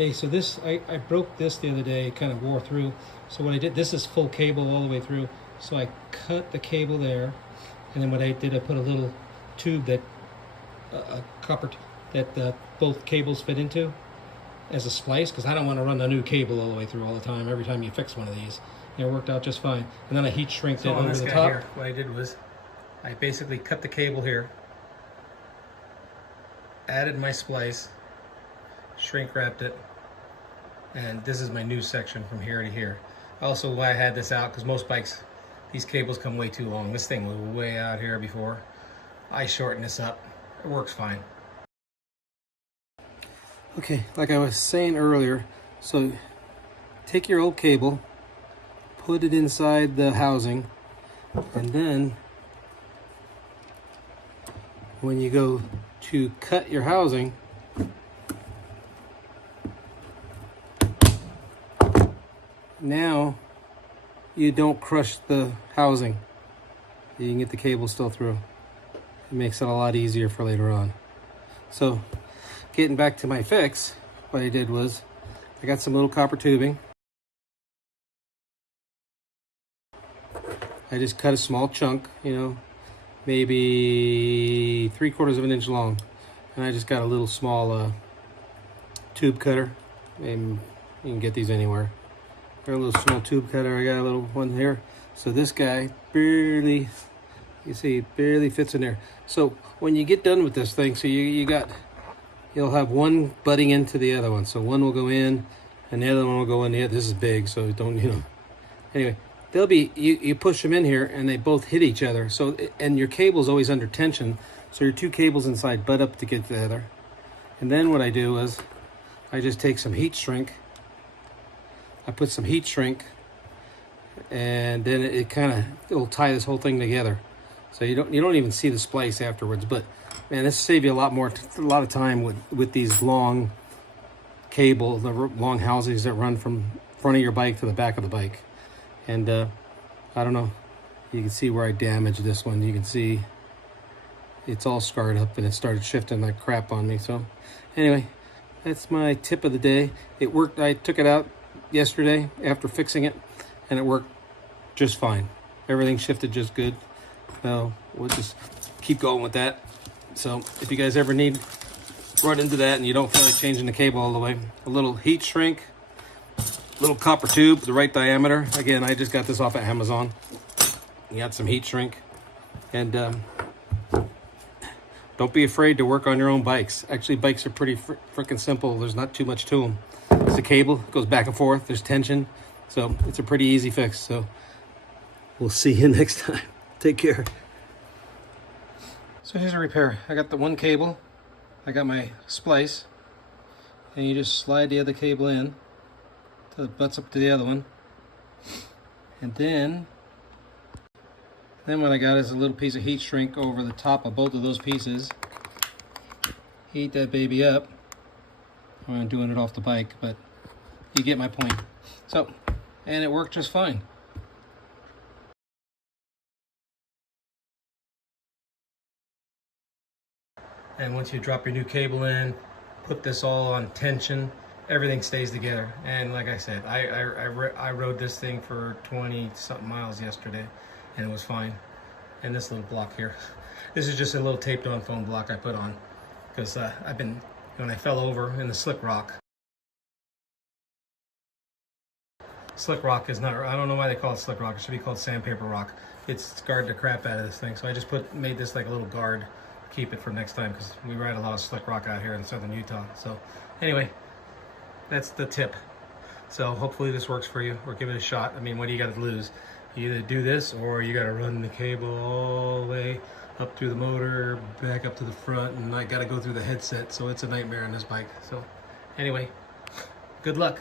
Hey, so this, I broke this the other day, it kind of wore through. So what I did, this is full cable all the way through. So I cut the cable there, and then what I did, I put a little tube that, a copper, that both cables fit into as a splice, because I don't want to run a new cable all the way through all the time, every time you fix one of these. And it worked out just fine. And then I heat shrinked it over the top. Here, what I did was, I basically cut the cable here, added my splice, shrink wrapped it, and this is my new section from here to here. Also, why I had this out, because most bikes, these cables come way too long. This thing was way out here before. I shortened this up. It works fine. Okay, like I was saying earlier, so take your old cable, put it inside the housing, and then when you go to cut your housing, now you don't crush the housing. You can get the cable still through. It makes it a lot easier for later on. So getting back to my fix, what I did was I got some little copper tubing. I just cut a small chunk, you know, maybe 3/4 of an inch long. And I just got a little small tube cutter. And you can get these anywhere. Got a little small tube cutter. I got a little one here. So this guy barely, you see, barely fits in there. So when you get done with this thing, so you'll have one butting into the other one. So one will go in, and the other one will go in. This is big, so don't, you know. Anyway, they'll be, you push them in here, and they both hit each other. So, and your cable's always under tension. So your two cables inside butt up to get together. And then what I do is, I just take some heat shrink. I put some heat shrink, and then it'll tie this whole thing together. So you don't even see the splice afterwards. But man, this will save you a lot of time with these long cable, the long housings that run from front of your bike to the back of the bike. And I don't know, you can see where I damaged this one. You can see it's all scarred up, and it started shifting like crap on me. So anyway, that's my tip of the day. It worked. I took it out yesterday after fixing it, and it worked just fine. Everything shifted just good. So we'll just keep going with that. So if you guys ever run into that and you don't feel like changing the cable all the way, a little heat shrink, little copper tube, the right diameter. Again, I just got this off of Amazon. You got some heat shrink, and don't be afraid to work on your own bikes. Actually, bikes are pretty freaking simple. There's not too much to them. It's a cable, goes back and forth, there's tension. So it's a pretty easy fix. So we'll see you next time. Take care. So here's a repair. I got the one cable, I got my splice, and you just slide the other cable in till it butts up to the other one. And then what I got is a little piece of heat shrink over the top of both of those pieces. Heat that baby up. I'm doing it off the bike, but you get my point. So, and it worked just fine. And once you drop your new cable in, put this all on tension, everything stays together. And like I said, I rode this thing for 20-something miles yesterday, and it was fine. And this little block here, this is just a little taped on foam block I put on, because when I fell over in the slick rock. Slick rock is not, I don't know why they call it slick rock. It should be called sandpaper rock. It's scarred the crap out of this thing. So I just made this like a little guard, keep it for next time, because we ride a lot of slick rock out here in southern Utah. So anyway, that's the tip. So hopefully this works for you, or give it a shot. I mean, what do you got to lose? You either do this, or you got to run the cable all the way up through the motor, back up to the front, and I got to go through the headset. So it's a nightmare on this bike. So anyway, good luck.